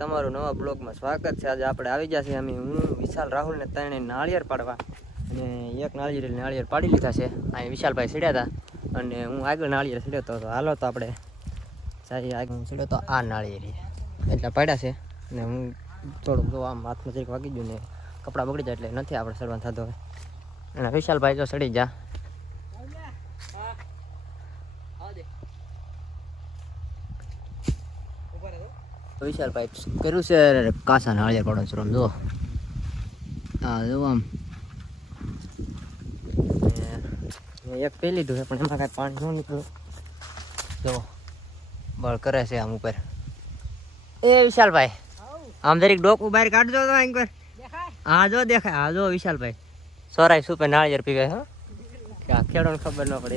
તમારું નવા બ્લોગમાં સ્વાગત છે. આજે આપણે આવી ગયા છીએ અમે, હું, વિશાલ, રાહુલ ને ત્રણે નાળિયેર પાડવા. અને એક નાળિયેર નાળિયેર પાડી લીધા છે. અહીં વિશાલભાઈ સીડ્યા હતા અને હું આગળ નાળિયેર સીડ્યો હતો. હાલો તો આપણે સારી આગળ હું સીડ્યો આ નાળિયેર એટલે પાડ્યા છે અને હું થોડુંક જો આમ હાથમાં જરીક વાગી ગયું ને કપડાં બગડી જાય એટલે નથી આપણે સડવાનું થતો. હવે અને વિશાલભાઈ જો સડી જા વિશાલભાઈ કર્યું છે કાસા નાળિયેર પાડો છો આમ જુઓ. હા જુઓ આમ. એક પી લીધું છે, પણ એમાં કાંઈ પાણી ન નીકળ્યું. જુઓ, બળ કરે છે આમ ઉપર. એ વિશાલભાઈ આમ દરેક ડોકું બહાર કાઢજો તો અહીં હા, જો દેખાય. હા, જો વિશાલભાઈ સોરાય સુપે નાળિયેર પીવે હા. ખેડો આ ખબર ન પડે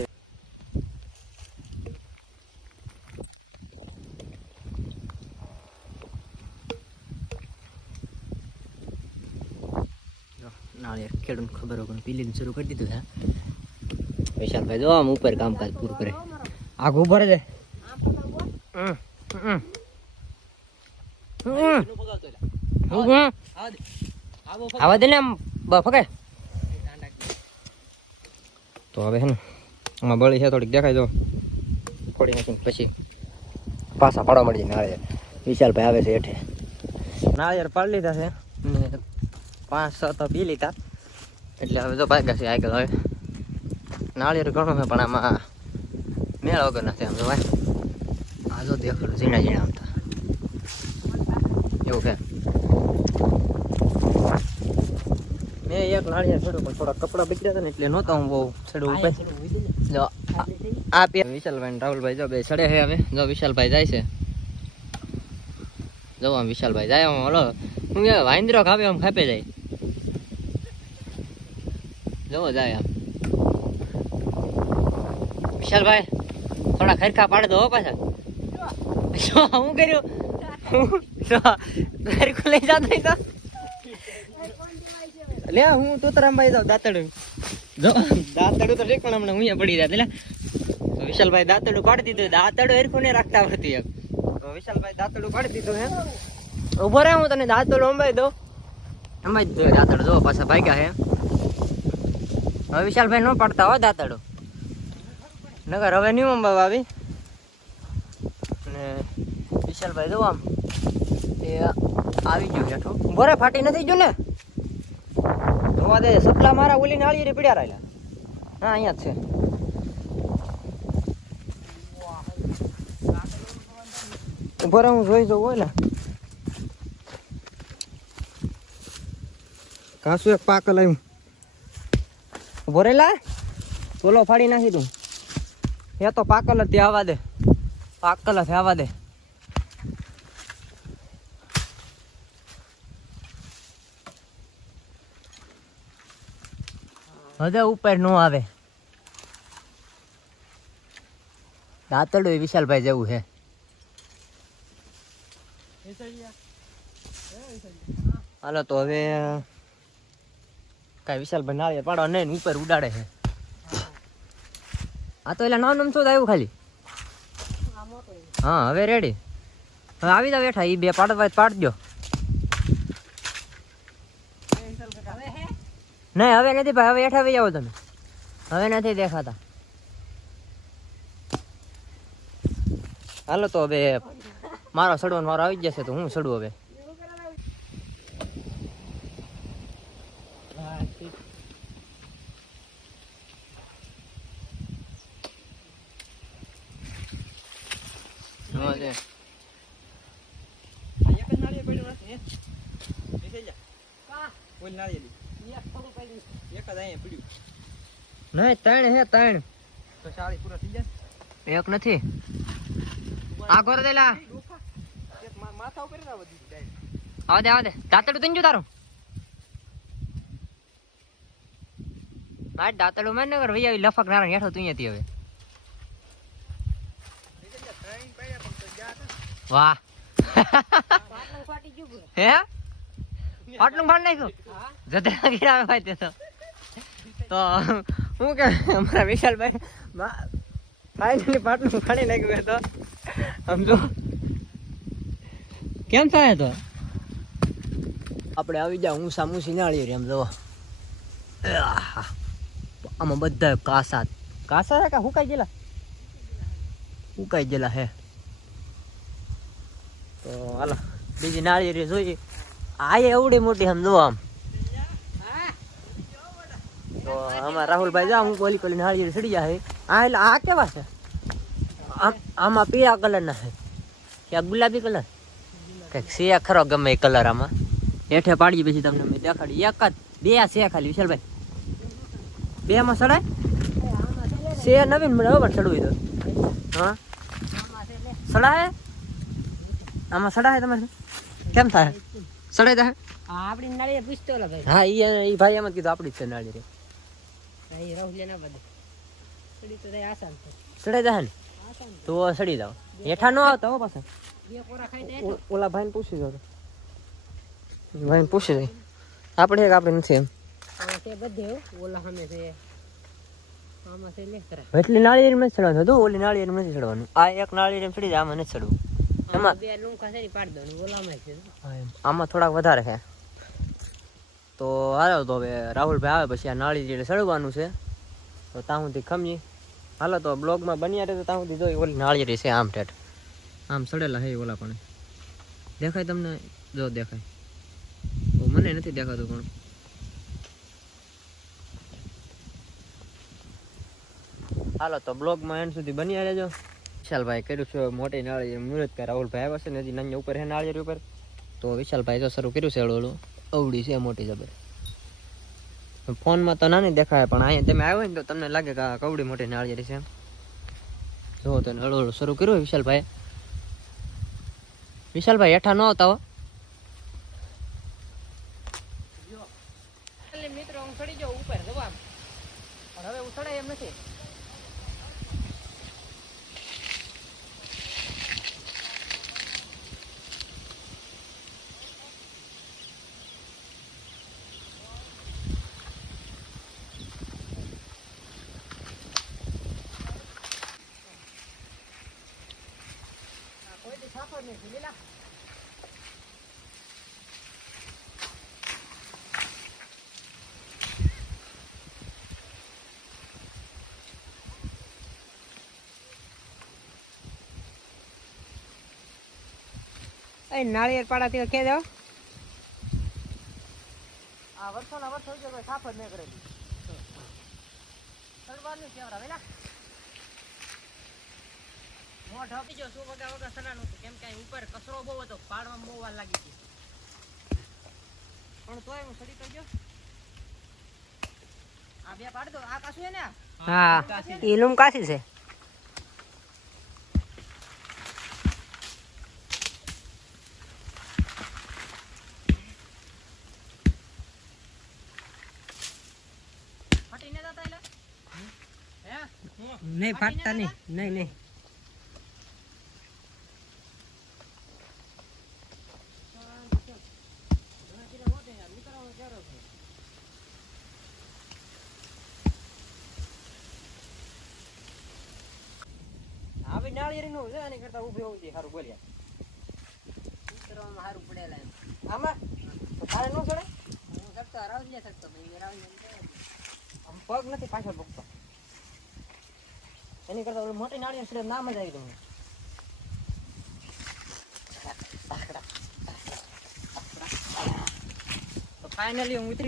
જો, ખેડૂને ખબર હોય પણ શરૂ કરી દીધું હા વિશાલભાઈ જો આમ ઉપર કામકાજ પૂરું કરે આગ ઉપર છે હમ, હમ. હમ. હમ. આવા દે ને આમ બ- તો હવે છે ને આમાં બળી છે થોડીક દેખાય જો ફોડી નાખીને પછી પાછા પાડવા મળી જાય નાળિયેર વિશાલભાઈ આવે છે હેઠે નાળિયેર પાડી લીધા છે ને પાંચ છ તો પી લીધા એટલે હવે તો ભાગ્યા છે આગળ હવે. નાળિયેર ઘણું છે પણ આમાં મેળ વગર નથી આમ તો ભાઈ. આ જો દેખાડું ઝીણા ઝીણા આમ એવું કે મેં એક નાળિયેર છોડ્યું પણ થોડા કપડા બગડ્યા હતા ને એટલે નહોતા હું બહુ છેડું ઉપર. જો આ- આ પે વિશાલભાઈ રાહુલભાઈ જો બે સડે છે હવે. જો વિશાલભાઈ જાય છે. જો આમ વિશાલભાઈ જાય આમ હલો. હું વાંદરો ખાવે આમ ખાપે જાય. જોવો જાય વિશાલભાઈ, થોડા ખરખા પાડી દો પાછા. શું હું કર્યું? લે, હું તોતરામભાઈ જાઉં દાંતડું. જો, દાંતડું તો પણ હમણાં હું પડી રહ્યા એટલે વિશાલભાઈ દાંતડું પાડી દીધું. દાંતડું હેરખું ને રાખતા આવડતું વિશાલભાઈ દાંતડું પાડી દીધું હે. ઊભો રહે, હું તને દાંતડું અંબાઈ દઉં. અંબાઈ દાંતડું જો, પાછા ભાગ્યા હે. હવે વિશાલભાઈ ન પડતા હોય દાંતડું. નગર હવે નહીં અંબા આવી. અને વિશાલભાઈ જો આમ, એ આવી ગયું હેઠું. ઊભો રે ફાટી નથી ગયું ને? જોવા દે, સપલા મારા ઓલી નાળિયેર પીડ્યા રહેલા હા, અહીંયા જ છે. ઉપર હું જોઈ જવું હોય ને. કાસુ એક પાકલ આવ્યું ઊભો રેલા ફાડી નાખી તું. એ તો પાકલ જ આવવા દે. પાકલ જ આવવા દે. હવે ઉપર ન આવે. દાંતડું વિશાલભાઈ જેવું છે. હાલો, તો હવે કાંઈ વિશાલભાઈ નાળિયેર પાડો નહીં ઉપર ઉડાડે છે. આ તો એટલે નામ નામ શું આવ્યું ખાલી? હા હવે રેડી હવે આવી જાવ બેઠા એ બે પાડવા પાડજો. નહીં હવે નથી ભાઈ હવે હેઠા આવી જાઓ તમે. હવે નથી દેખાતા. હાલો તો હવે મારો સડવાનો મારો આવી જશે તો હું સડું હવે હા, છે. નહીં ત્રણ હે ત્રણ એક નથી આ ઘર દેલા આવા દે આવા દે દાંતડું તંજુ તારું ભાઈ દાંતડું માર નગર વૈયા લફક નારાયણ હેઠો તું અહીંયાથી હવે વાહ હે? પાટલું ફાડ નાખ્યું? જતરા ગીરા ભાઈ તે તો. તો હું કે અમારા વિશાલભાઈ ફાઇનલી પાટલું ફાડી નાખ્યું તો. સમજો? કેમ થાય તો? આપણે આવી જાય હું મૂસી સિનાળી રેમ જો. આમાં બધા કાસા કાસા કે હુકાઈ ગયેલા? હુકાઈ ગયેલા હે. તો હાલો. બીજી નાળી રે જોઈએ. આ એવડી મોટી આમ જો આમ. તો આમાં રાહુલભાઈ જા હું કોલી કોલી નાળી સડી જાય આ એટલે આ કેવા છે? આમાં પીળા કલરના છે. કે ગુલાબી કલર કંઈક છે ખરો ગમે એ કલર આમાં. હેઠે પાડીએ પછી તમને મેં દેખાડી. એક જ, બે છે ખાલી, વિશાલભાઈ. બે માં સડાય? છે નવીન મને ખબર ચડવી દો હા? સડાય? આમાં સડાય તમારે? કેમ થાય? સડાય થાય? આપણી નાળી પૂછતો ભાઈ હા ઈ ઈ ભાઈ એમ જ કીધું આપણી જ છે નાળી રે અહીં રાહુલ ના બધે. થોડી તો થાય આસાન છે. જાય ને? તો સડી જાવ હેઠા ન આવતા હો પાછા. ઓલા ભાઈને પૂછી દો ભાઈને પૂછી દઈ આપણે એક આપણે નથી એમ. બધે ઓલા સામે છે. એટલી નાળિયેર નથી ચડવાનું હતું ઓલી નાળિયેર નથી ચડવાનું આ એક નાળિયેર ચડી જાય આમાં નથી ચડવું છે છે. આમાં થોડાક વધારે છે. તો હાલો તો હવે રાહુલભાઈ આવે પછી આ નાળિયેર સળવાનું છે તો ત્યાં સુધી ખમજી હાલો તો બ્લોગમાં બન્યા રહે તો ત્યાં સુધી જોઈ ઓલી નાળિયેર છે આમ ઠેઠ. આમ સડેલા હે ઓલા પણ. દેખાય તમને? જો દેખાય. તો મને નથી દેખાતું પણ. હાલો તો બ્લોગમાં એન્ડ સુધી બન્યા રહેજો. વિશાલભાઈ કર્યું છે, મોટી નાળિયેર મુરત કે રાહુલભાઈ આવ્યા છે ને હજી નાની ઉપર હે નાળિયેર ઉપર. તો વિશાલભાઈ તો શરૂ કર્યું છે હળવું અવડી છે, મોટી જબર. ફોનમાં તો નાની દેખાય, પણ અહીંયા તમે આવ્યો ને તો તમને લાગે કે કવડી મોટી નાળિયેર છે. જો તો હળવું શરૂ કર્યું વિશાલભાઈ વિશાલભાઈ હેઠા ન આવતા હો. મિત્રો, હું ચડી જાઉં ઉપર જવા પણ હવે હું એમ નથી. કોઈ દી સાફર નથી લીલા એ નાળિયેર પાડાથી કે જાઓ આ વર્ષોના વર્ષો છે કોઈ સાફ જ નહીં કરેલી ચડવાનું કેવડા વેલા મોઢ આપી જો શું વગા વગા હતું. કેમ કે ઉપર કચરો બહુ હતો પાડવામાં બહુ વાર લાગી હતી. પણ તોય હું સડી આ બે પાડ દો. આ કાશું હે. ને હા એ કાશી છે. ફટી ને જતા એટલે હે? નહીં ફાટતા નહીં. નહીં નહીં આવી પાછળ પગતો. એની કરતા મોટી નાળિયેર છે ના મજા આવી તમને ફાઇનલી હું ઉતરી